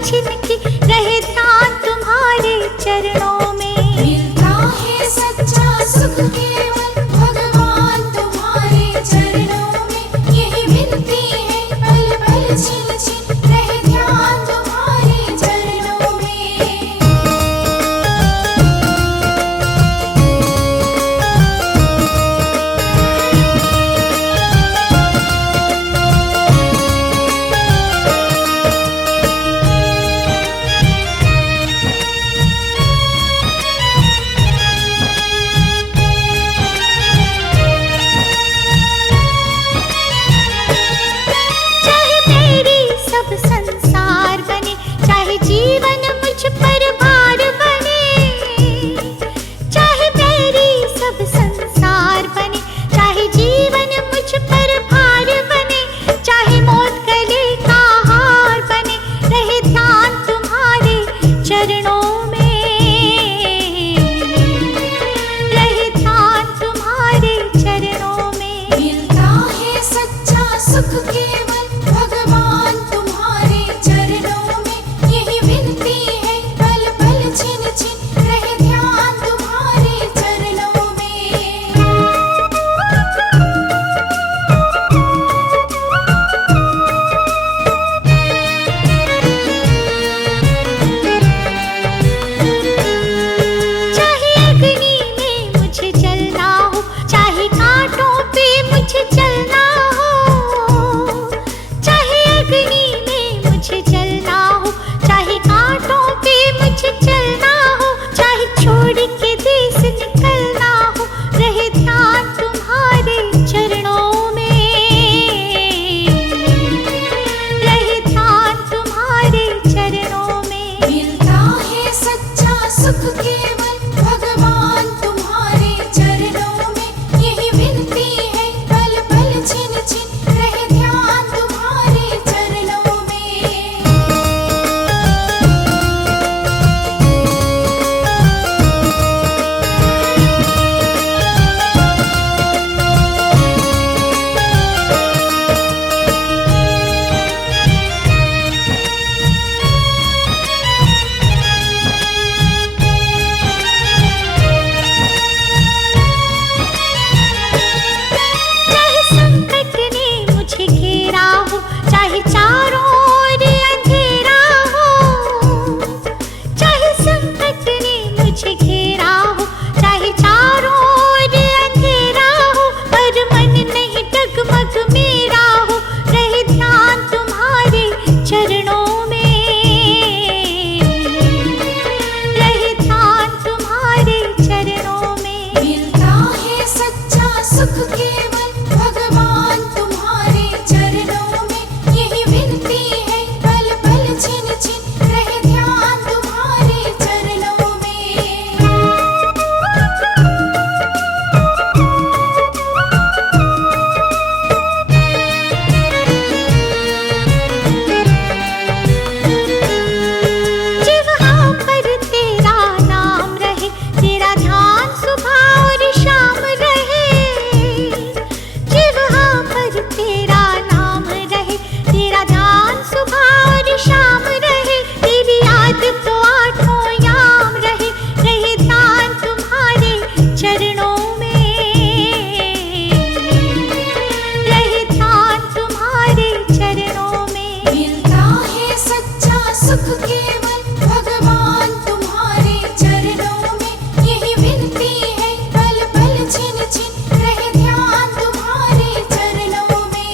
छिनकी रहे ध्यान तुम्हारे चरणों में। मिलता है सच्चा सुख केवल भगवान तुम्हारे चरणों में। यही मिलती है पल पल छिन छिन रहे ध्यान तुम्हारे चरणों में। चाहे मेरी सब संसार बने, चाहे जीवन मुझ पर भार बने। चाहे मेरी सब संसार बने, चाहे जीवन मुझ पर भार बने। चाहे मौत गले का हार बने, रहे ध्यान तुम्हारे चरणों में। रहे ध्यान तुम्हारे चरणों में। मिलता है सच्चा सुख केवल भगवान तुम्हारे चरणों में। यही मिलती है पल पल छिन छिन रहे ध्यान तुम्हारे चरणों में। चाहे अग्नि में मुझे जलना हो, चाहे कांटों पे मुझे चलना हो। चाहे अग्नि में मुझे जलना हो, चाहे कांटों पे मुझे चलना हो। चाहे छोड़ के देश निकलना हो, रहे ध्यान तुम्हारे चरणों में। रहे ध्यान तुम्हारे चरणों में। मिलता है सच्चा सुख केवल भगवान तुम्हारे चरणों में। यही मिलती है पल पल छिन छिन रहे ध्यान तुम्हारे चरणों में। चाहे संकट ने मुझे घेरा हो, चाहे चारों ओर अंधेरा हो। चाहे संकट ने मुझे घेरा हो, चाहे चारों ओर अंधेरा हो। पर मन नहीं डगमग मेरा हो, रहे ध्यान तुम्हारे चरणों में। रहे ध्यान तुम्हारे चरणों में। मिलता है सच्चा सुख केवल भगवान तुम्हारे चरणों में। यही मिलती है पल पल छिन छिन रहे ध्यान तुम्हारे चरणों में। जिह्वा पर तेरा नाम रहे, तेरा ध्यान सुबह और शाम रहे। जिह्वा पर तेरा नाम रहे, तेरा ध्यान सुबह और शाम रहे। तेरी याद तो आठों याम रहे, रहे ध्यान तुम्हारे चरणों में। रहे ध्यान तुम्हारे चरणों में। मिलता है सच्चा सुख केवल भगवान तुम्हारे चरणों में। यही मिलती है पल पल छिन छिन रहे ध्यान तुम्हारे चरणों में।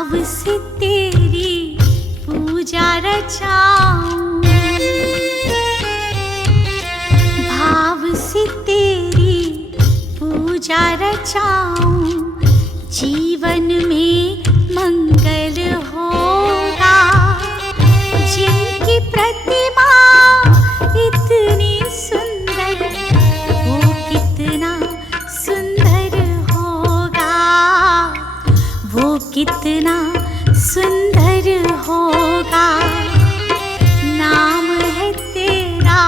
भाव से तेरी पूजा रचाऊं, भाव से तेरी पूजा रचाऊं, जीवन में मंगल होगा। जिनकी प्रतिमा इतनी सुंदर, वो कितना सुंदर होगा, वो कितना सुंदर होगा। नाम है तेरा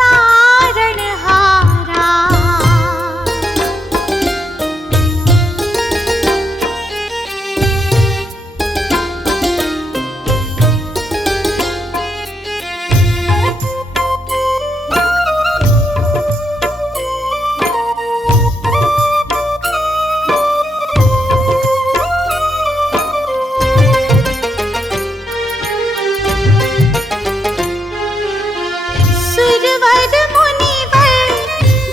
तारणहारा। सुरवर मुनिवर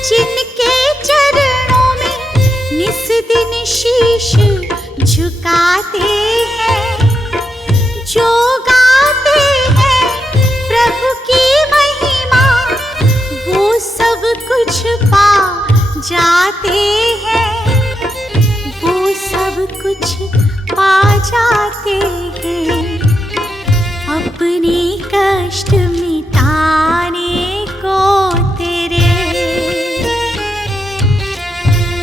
जिनके चरणों में निस दिन शीश झुकाते हैं, जो गाते हैं प्रभु की महिमा, वो सब कुछ पा जाते हैं, वो सब कुछ पा जाते हैं। अपने कष्ट मिटाने को तेरे,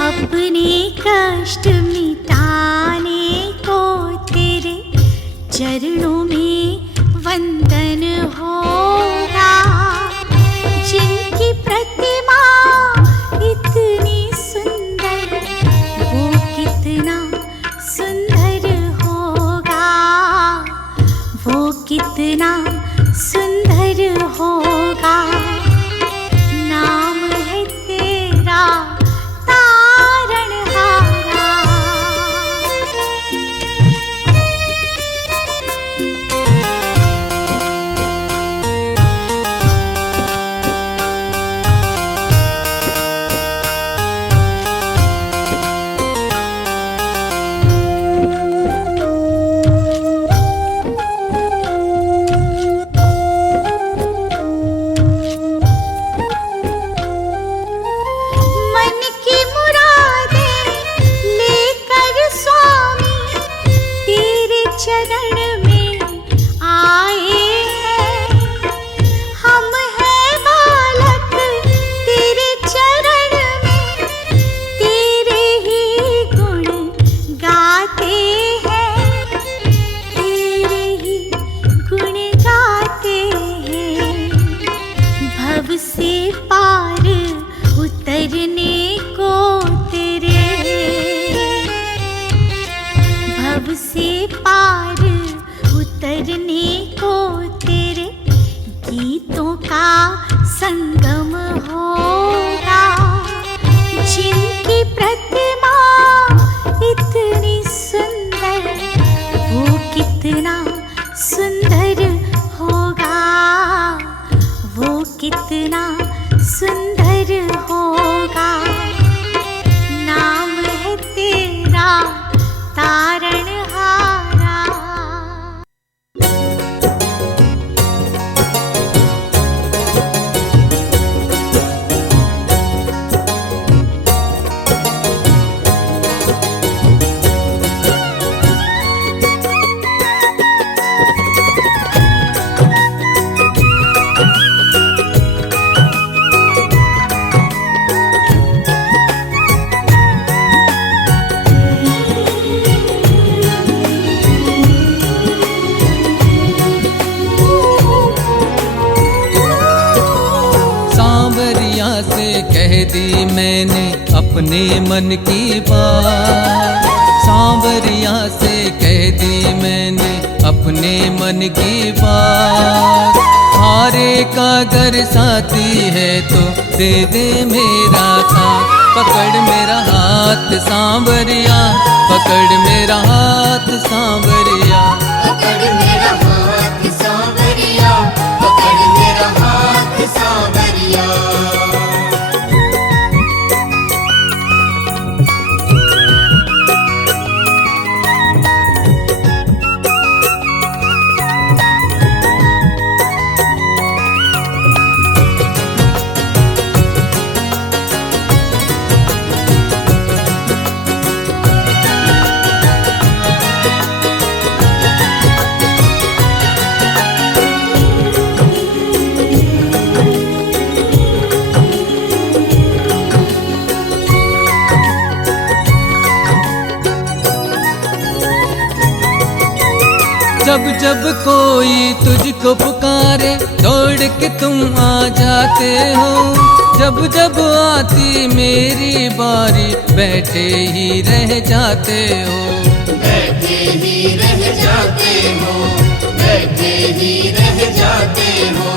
अपने कष्ट मिटाने को तेरे चरणों में वंदन होगा। जिनकी प्रतिमा इतनी सुंदर, वो कितना सुंदर होगा, वो कितना सुंदर होगा। नाम है तेरा तारणहारा। मन की मुरादें लेकर स्वामी तेरे चरण में आए हैं। हम हैं बालक तेरे चरण में, तेरे ही गुण गाते हैं, तेरे ही गुण गाते हैं। भव से पार उतरने को तेरे, भव से पार उतरने को तेरे गीतों का संगम होगा। जिनकी प्रतिमा इतनी सुंदर, वो कितना सुंदर होगा, वो कितना सुंदर होगा। नाम है तेरा तारणहारा। कह दी मैंने अपने मन की बात, सांवरिया से कह दी मैंने अपने मन की बात। हारे का अगर साथी है तो दे दे मेरा साथ, पकड़ मेरा हाथ सांवरिया, पकड़ मेरा हाथ सांवरिया, पकड़ मेरा हाथ सांवरिया, पकड़ मेरा हाथ सांवरिया। जब जब कोई तुझको पुकारे दौड़ के तुम आ जाते हो, जब जब आती मेरी बारी बैठे ही रह जाते हो, बैठे ही रह जाते हो, बैठे ही रह जाते हो।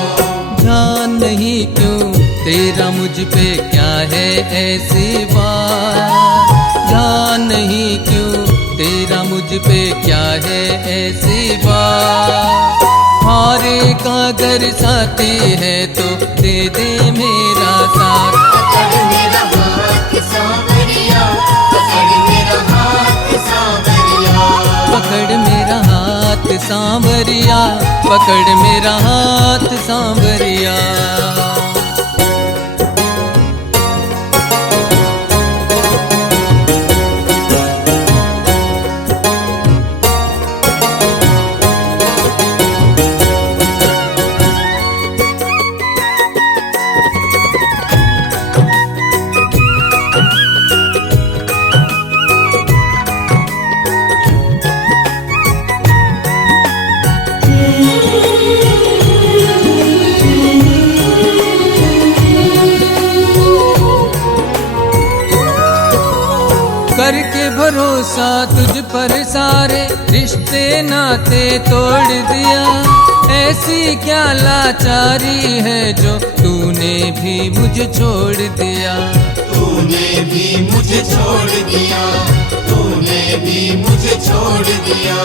ध्यान नहीं क्यों तेरा मुझ पे, क्या है ऐसी बात, ध्यान नहीं क्यों तेरा मुझ पे, क्या है ऐसी बात। हारे का अगर साथी है तो दे दे मेरा साथ। पकड़ मेरा हाथ सांवरिया, पकड़ मेरा हाथ सांवरिया, पकड़ मेरा हाथ सांवरिया, पकड़ मेरा हाथ सांवरिया। करके भरोसा तुझ पर सारे रिश्ते नाते तोड़ दिया, ऐसी क्या लाचारी है जो तूने भी मुझे छोड़ दिया, तूने भी मुझे छोड़ दिया, तूने भी मुझे छोड़ दिया।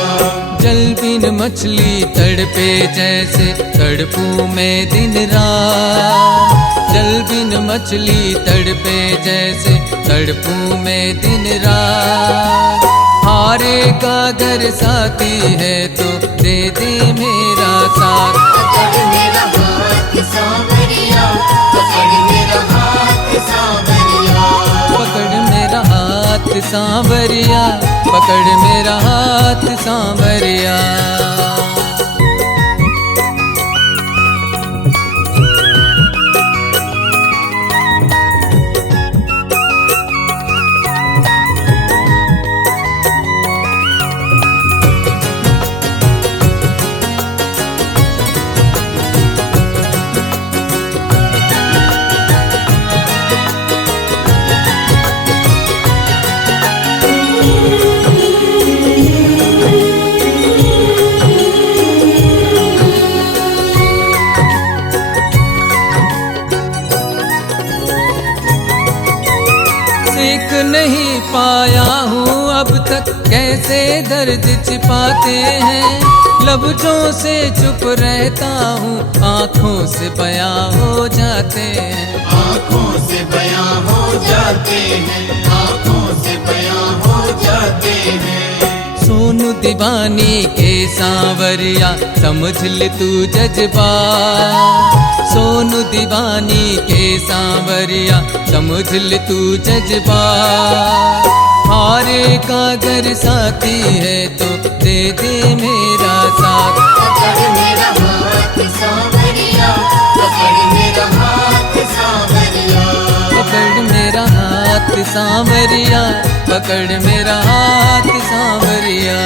जल बिन मछली तड़पे जैसे तड़पूं मैं दिन रात, जल बिन मछली तड़पे जैसे तड़पूं मैं दिन रात। हारे का अगर साथी है तो दे दे मेरा साथ। पकड़ मेरा हाथ सांवरिया, पकड़ मेरा हाथ सांवरिया, पकड़ मेरा हाथ सांवरिया, पकड़ मेरा हाथ सांवरिया। सीख नहीं पाया हूँ अब तक कैसे दर्द छिपाते हैं, लफ्जों से चुप रहता हूँ आँखों से बयां हो जाते हैं, आँखों से बयां हो जाते हैं, आँखों से बयां हो जाते हैं। सोनू दीवानी के सांवरिया समझ ले तू जज्बा, सोनू दीवानी के सांवरिया समझ ले तू जज्बा। हारे का अगर साथी है तो दे दे मेरा साथ। पकड़ मेरा हाथ सांवरिया, पकड़ मेरा हाथ सांवरिया, पकड़ मेरा हाथ सांवरिया, पकड़ मेरा हाथ सांवरिया।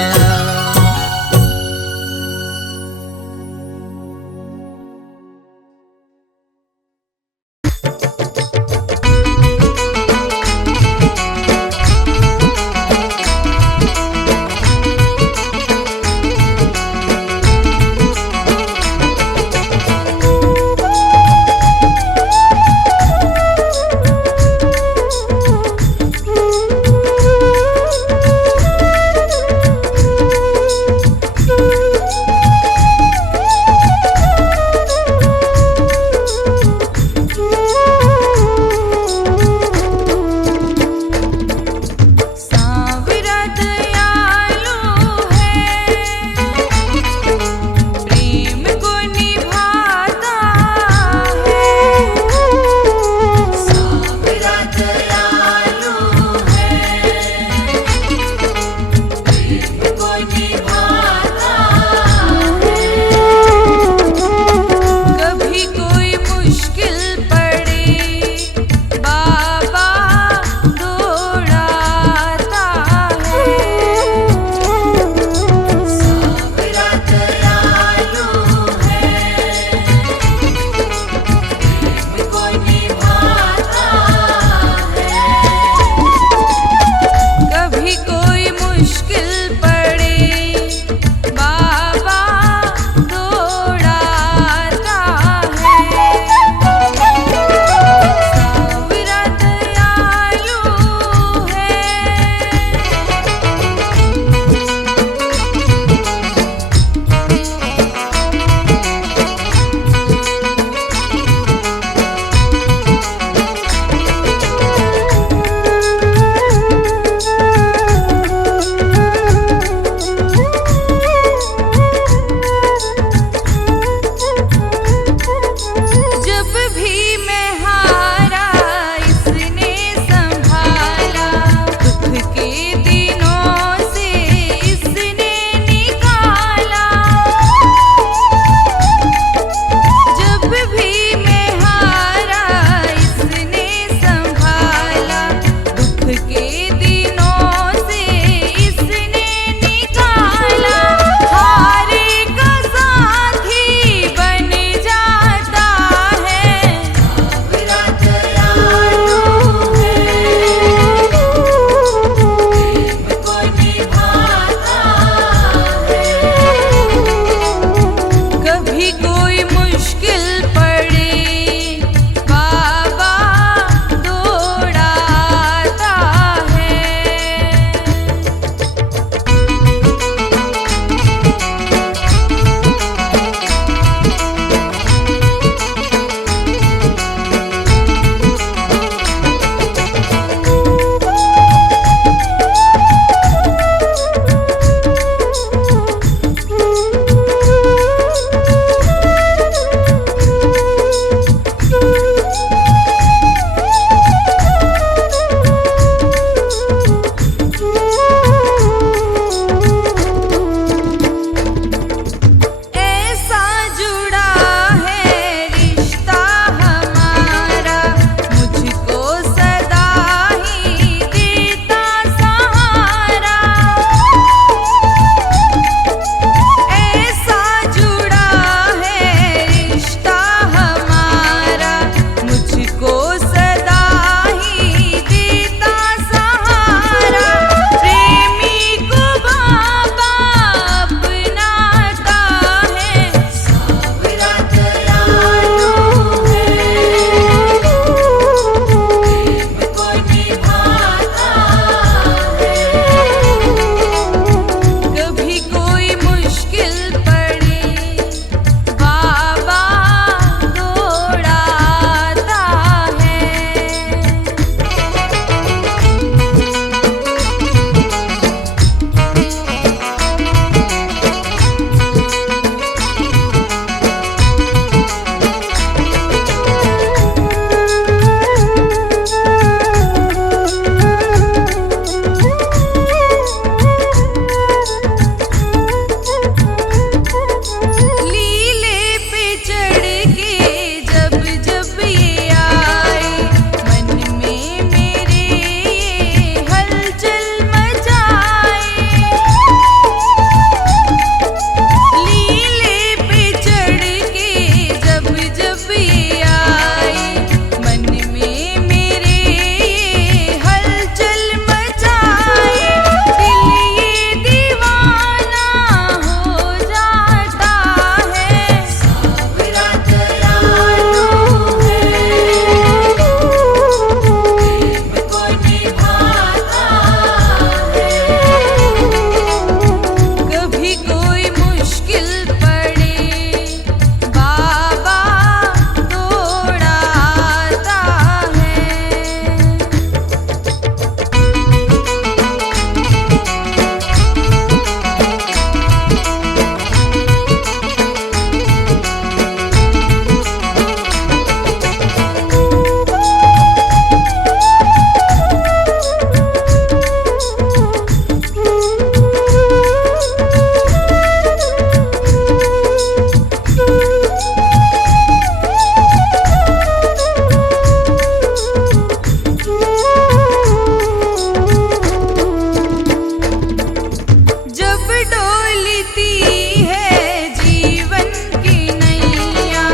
डोलती है जीवन की नैया,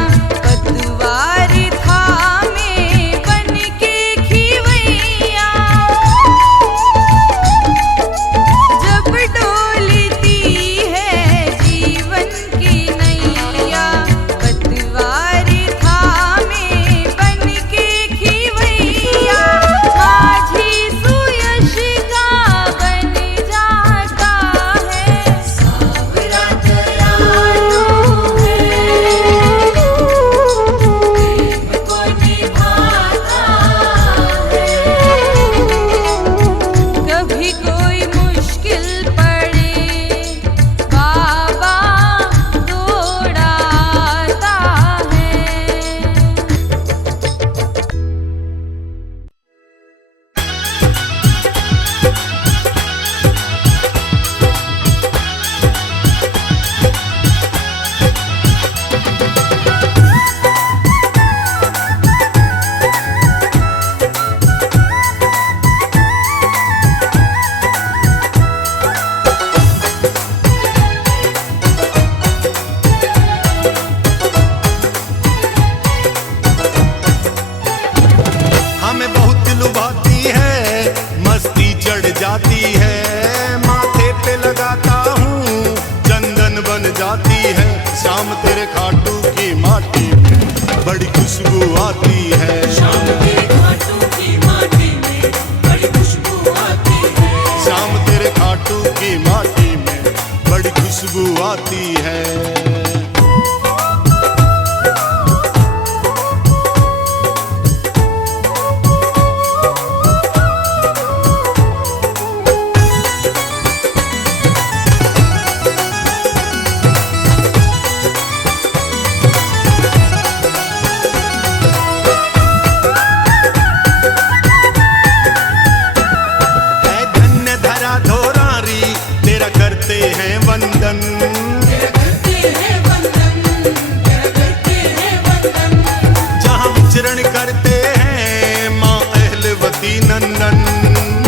पतवार थामे बन के खिवैया। जब डोलती है जीवन की नैया, पतवार थामे बन के खिवैया। माझी सुयश का बन जाता है, सावरा दयालु है, प्रेम को निभाता है। कभी कोई मुश्किल पड़े बाबा दौड़ाता है। हमें बहुत लुभाती है, मस्ती चढ़ जाती है। माथे पे लगाता हूँ चंदन बन जाती है। शाम तेरे खाटू की माटी में बड़ी खुशबू आती है। शाम तेरे घाटों की माटी में बड़ी खुशबू आती है। शाम तेरे खाटू की माटी में बड़ी खुशबू आती है। है धन्य धरा धोरारी तेरा करते हैं वंदन। तेरा करते हैं वंदन, तेरा करते हैं वंदन। जहाँ विचरण करते हैं माँ अहलवती नंदन।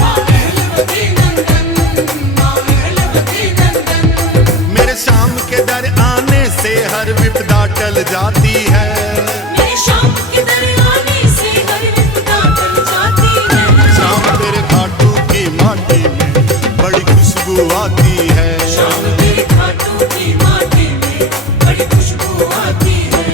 माँ अहलवती नंदन, माँ अहलवती नंदन। मेरे शाम के दर आने से हर विपदा टल जाती है। मेरे शाम के दर आने से हर विपदा टल जाती है। शाम तेरे खाटू की माटी में बड़ी खुशबू आती है। शाम तेरे घाटों की माटी में बड़ी खुशबू आती है।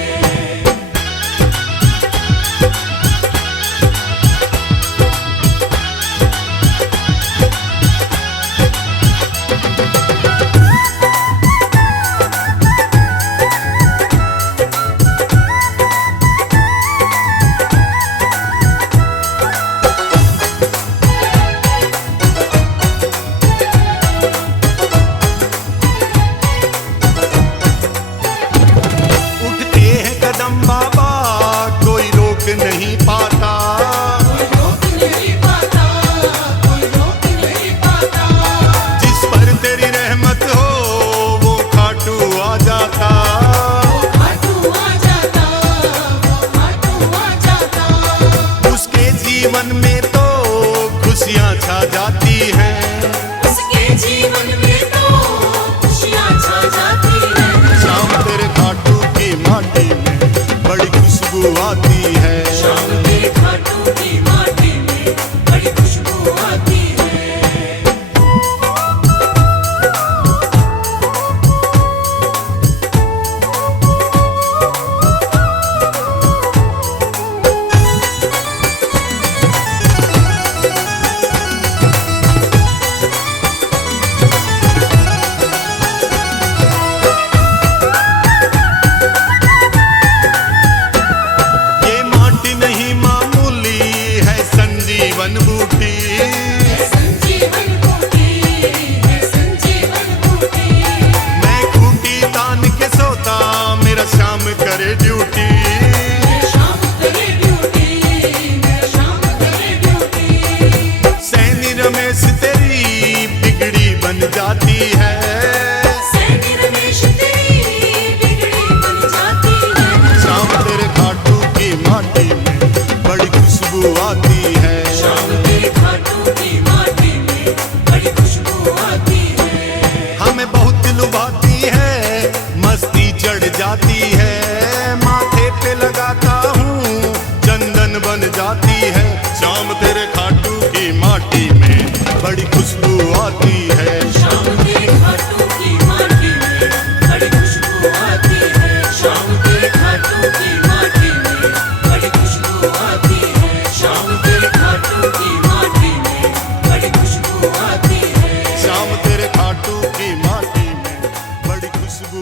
उठते हैं कदम बाबा कोई रोक नहीं पाता। कोई रोक नहीं पाता, कोई रोक नहीं पाता। जिस पर तेरी रहमत हो वो खाटू आ जाता। वो घाटू आ जाता, वो घाटू आ जाता। उसके जीवन में तो खुशियाँ छा जाती हैं। उसके जीवन में तो खुशियाँ छा जाती है। शाम तेरे खाटू की माटी में बड़ी खुशबू आती है। शाम तेरे घाटों की माटी में बड़ी खुशबू आती है। ये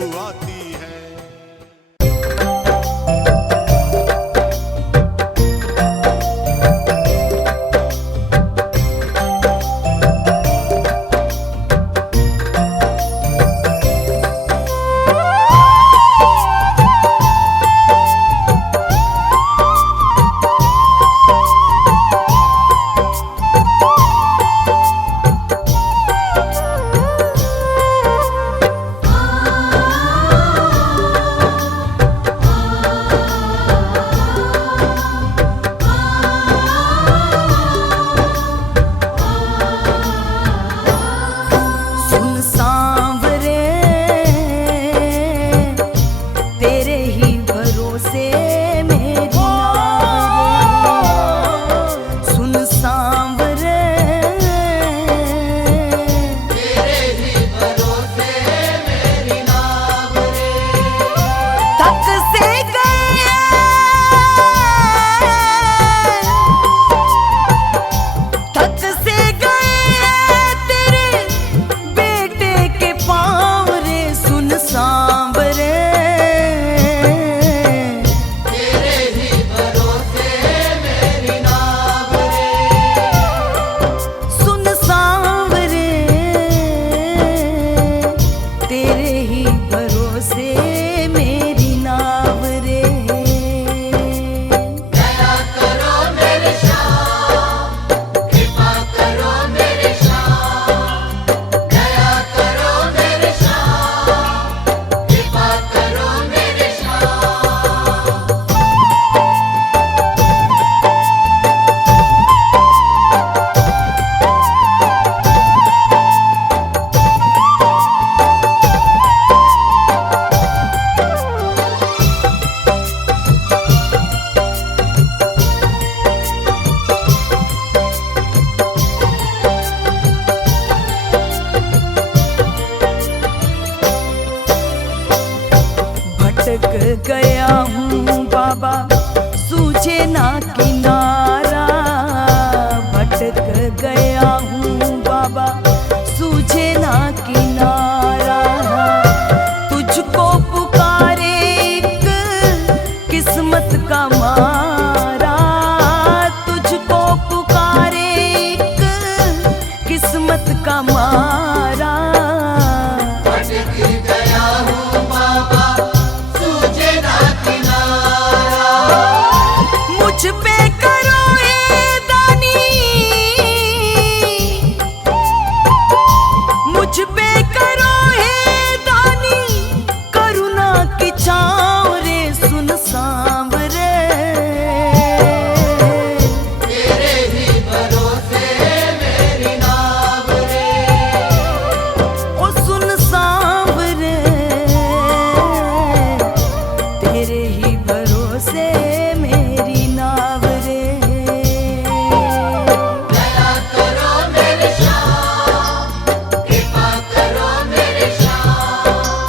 खुशबू आती है। गया हूँ बाबा सूझे ना किनारा, भटक गया हूँ बाबा सूझे ना किनारा। तुझको पुकारे एक किस्मत का मारा, तुझको पुकारे एक किस्मत का मारा। मुझ पे करो ए दानी, मुझ पे करो ए दानी, करुणा की छाँव रे सुन सांवरे। तेरे ही भरोसे मेरी नाव रे, ओ सुन सांवरे, तेरे ही भरोसे मेरी नाव रे। दया करो मेरे श्याम, कृपा करो मेरे श्याम,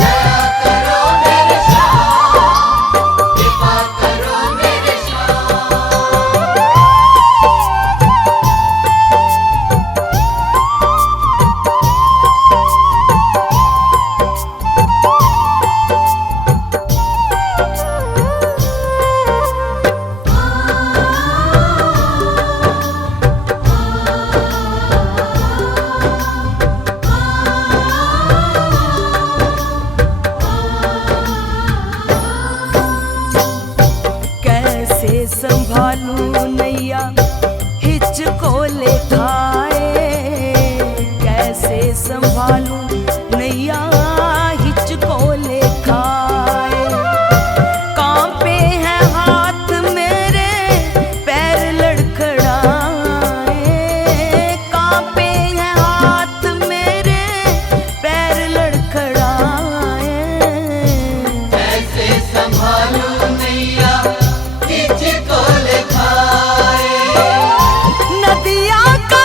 दया करो मेरे श्याम, कृपा करो मेरे श्याम। कैसे संभालूं नैया हिचको ले खाए, कैसे संभालूं नैया हिचको ले खाए। कांपे हैं हाथ मेरे पैर लड़खड़ाए, कांपे हैं हाथ मेरे पैर लड़खड़ाए। कैसे संभालूं नैया हिचको ले खाए, नदिया का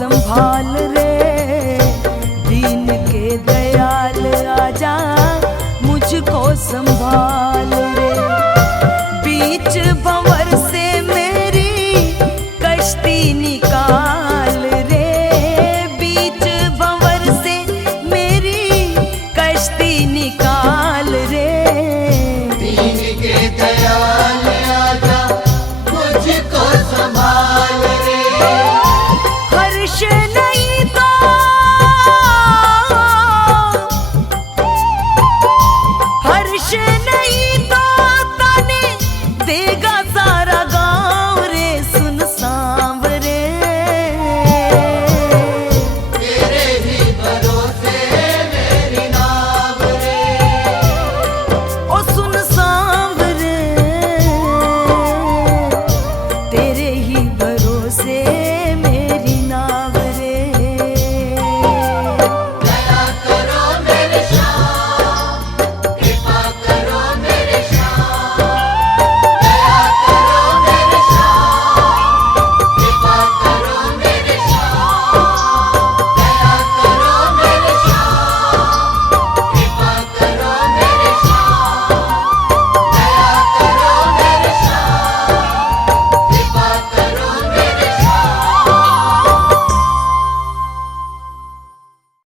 संभाल रे, दीन के दयाल आजा मुझको संभाल।